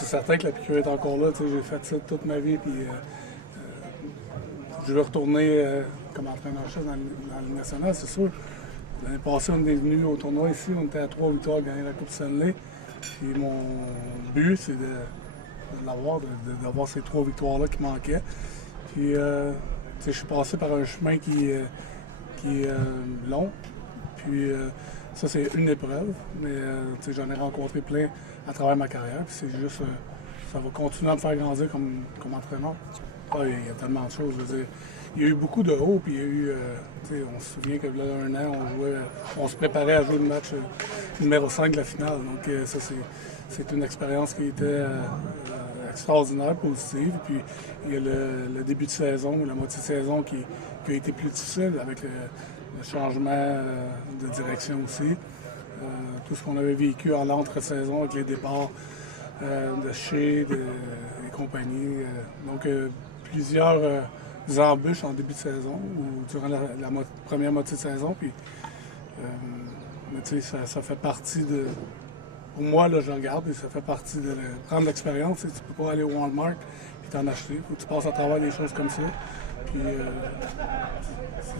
C'est certain que la piqûre est encore là. J'ai fait ça toute ma vie. Puis, je veux retourner comme entraîneur-chef dans la Ligue nationale, c'est sûr. L'année passée, on est venu au tournoi ici. On était à 3 victoires à gagner la Coupe Stanley. Puis mon but, c'est d'avoir ces 3 victoires-là qui manquaient. Puis, je suis passé par un chemin qui est long. Puis, ça, c'est une épreuve. Mais j'en ai rencontré plein à travers ma carrière. Puis, c'est juste, ça va continuer à me faire grandir comme entraîneur. Il y a tellement de choses. Je veux dire, il y a eu beaucoup de hauts. Puis, il y a eu, on se souvient que là, un an, on se préparait à jouer le match numéro 5 de la finale. Donc, ça, c'est une expérience qui était extraordinaire, positive. Puis il y a le début de saison, ou la moitié de saison qui a été plus difficile avec le changement de direction aussi. Tout ce qu'on avait vécu en l'entre-saison avec les départs de Shea et compagnie. Donc plusieurs embûches en début de saison ou durant la première moitié de saison. Puis, mais tu sais, ça fait partie de... Pour moi, là, je regarde et ça fait partie de prendre l'expérience. Tu ne peux pas aller au Walmart et t'en acheter. Il faut que tu passes à travers des choses comme ça. Puis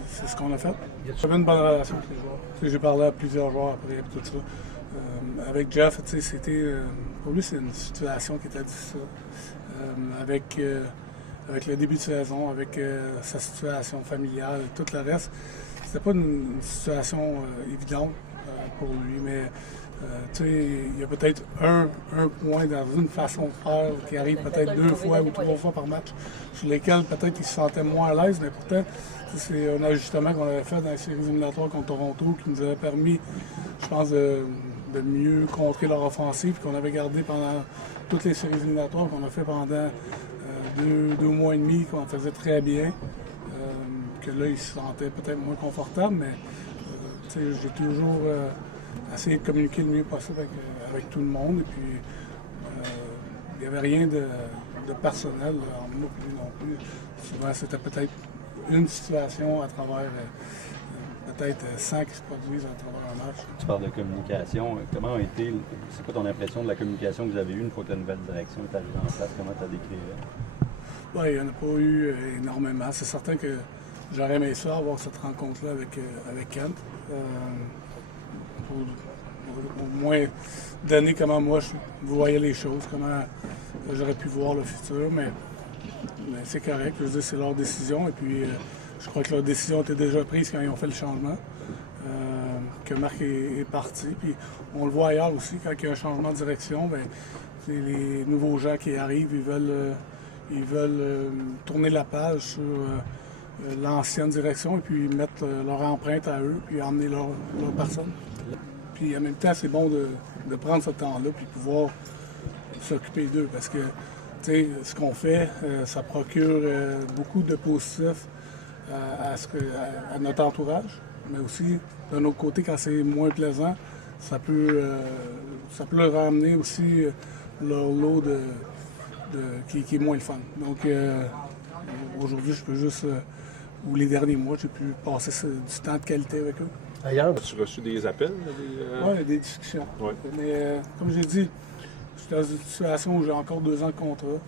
c'est ce qu'on a fait. J'avais une bonne relation avec les joueurs. J'ai parlé à plusieurs joueurs après et tout ça. Avec Jeff, c'était... pour lui, c'est une situation qui était difficile. Avec le début de saison, avec sa situation familiale et tout le reste, c'était pas une situation évidente pour lui, mais il y a peut-être un point dans une façon de faire qui arrive peut-être 2 fois ou 3 fois par match, sur lesquels peut-être il se sentait moins à l'aise, mais pourtant, c'est un ajustement qu'on avait fait dans les séries éliminatoires contre Toronto qui nous avait permis, je pense, de mieux contrer leur offensive, qu'on avait gardé pendant toutes les séries éliminatoires, qu'on a fait pendant 2 mois et demi, qu'on faisait très bien, que là, il se sentait peut-être moins confortable, mais j'ai toujours essayé de communiquer le mieux possible avec tout le monde. Et puis, il n'y avait rien de personnel entre moi et lui non plus. Souvent, c'était peut-être une situation à travers peut-être 100 qui se produisent à travers un match. Tu parles de communication. Comment a été, c'est quoi ton impression de la communication que vous avez eue une fois que la nouvelle direction est arrivée en place? Comment tu as décrit? Il n'y en a pas eu énormément. C'est certain que j'aurais aimé ça, avoir cette rencontre-là avec Kent. Pour au moins donner comment moi je voyais les choses, comment j'aurais pu voir le futur. Mais c'est correct. Je veux dire, c'est leur décision. Et puis, je crois que leur décision était déjà prise quand ils ont fait le changement. Que Marc est parti. Puis, on le voit ailleurs aussi, quand il y a un changement de direction, les nouveaux gens qui arrivent, ils veulent tourner la page sur l'ancienne direction et puis mettre leur empreinte à eux, puis emmener leur personne. Puis en même temps, c'est bon de prendre ce temps-là puis pouvoir s'occuper d'eux parce que ce qu'on fait, ça procure beaucoup de positifs à notre entourage, mais aussi d'un autre côté, quand c'est moins plaisant, ça peut leur ramener aussi leur lot qui est moins le fun. Donc aujourd'hui, je peux juste, ou les derniers mois, j'ai pu passer du temps de qualité avec eux. Ailleurs, as-tu reçu des appels? Oui, des discussions. Ouais. Mais comme j'ai dit, je suis dans une situation où j'ai encore 2 ans de contrat. Et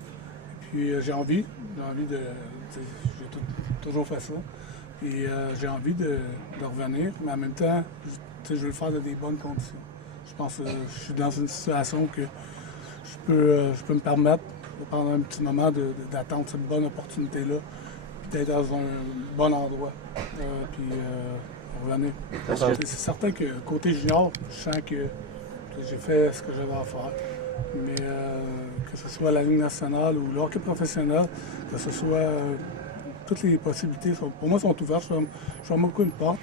puis j'ai envie de... J'ai toujours fait ça. Puis j'ai envie de revenir, mais en même temps, je veux le faire dans des bonnes conditions. Je pense que je suis dans une situation que je peux me permettre pendant un petit moment d'attendre cette bonne opportunité-là, puis d'être dans un bon endroit. Puis revenir. C'est certain que côté junior, je sens que j'ai fait ce que j'avais à faire. Mais que ce soit la Ligue nationale ou le hockey professionnel, que ce soit toutes les possibilités, pour moi, sont ouvertes. Je ferme beaucoup de portes.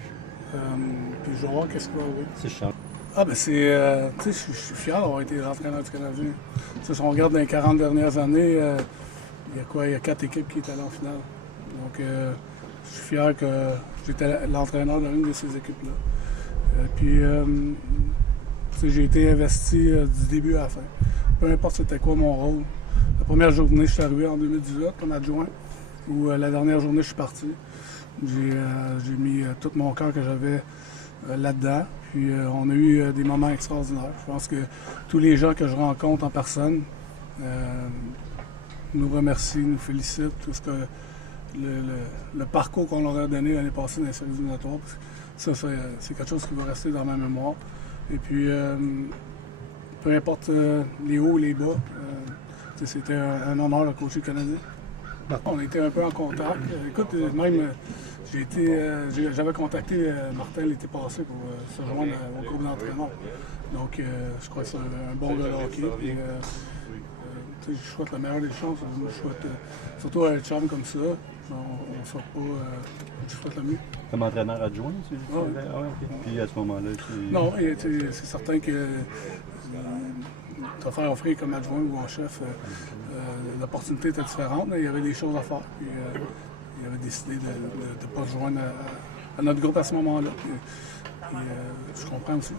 Puis je vais voir qu'est-ce qu'il va y avoir. C'est chiant. Ah ben c'est, je suis fier d'avoir été entraîneur du Canadien. Si on regarde dans les 40 dernières années, il y a 4 équipes qui étaient allées en finale. Donc je suis fier que j'étais l'entraîneur d'une de ces équipes-là. Puis j'ai été investi du début à la fin. Peu importe c'était quoi mon rôle. La première journée, je suis arrivé en 2018 comme adjoint, ou la dernière journée, je suis parti. J'ai mis tout mon cœur que j'avais là-dedans. Puis on a eu des moments extraordinaires. Je pense que tous les gens que je rencontre en personne, nous remercient, nous félicitent, tout ce que le parcours qu'on leur a donné l'année passée dans les séries éliminatoires. Ça, c'est quelque chose qui va rester dans ma mémoire. Et puis, peu importe les hauts ou les bas, c'était un honneur de coacher le Canadien. On a été un peu en contact. Écoute, même, j'avais contacté Martin l'été passé pour se joindre au groupe d'entraînement. Donc, je crois que c'est un bon gars de hockey. Puis, je souhaite la meilleure des chances. Je souhaite, surtout à un chum comme ça, on ne sort pas. Je souhaite le mieux. Comme entraîneur adjoint, tu dis? Ouais. Ah ouais, okay. Puis à ce moment-là, non, c'est certain que te faire offrir comme adjoint ou en chef, l'opportunité était différente, mais il y avait des choses à faire. Puis, il avait décidé de ne pas se joindre à notre groupe à ce moment-là. Puis, je comprends aussi.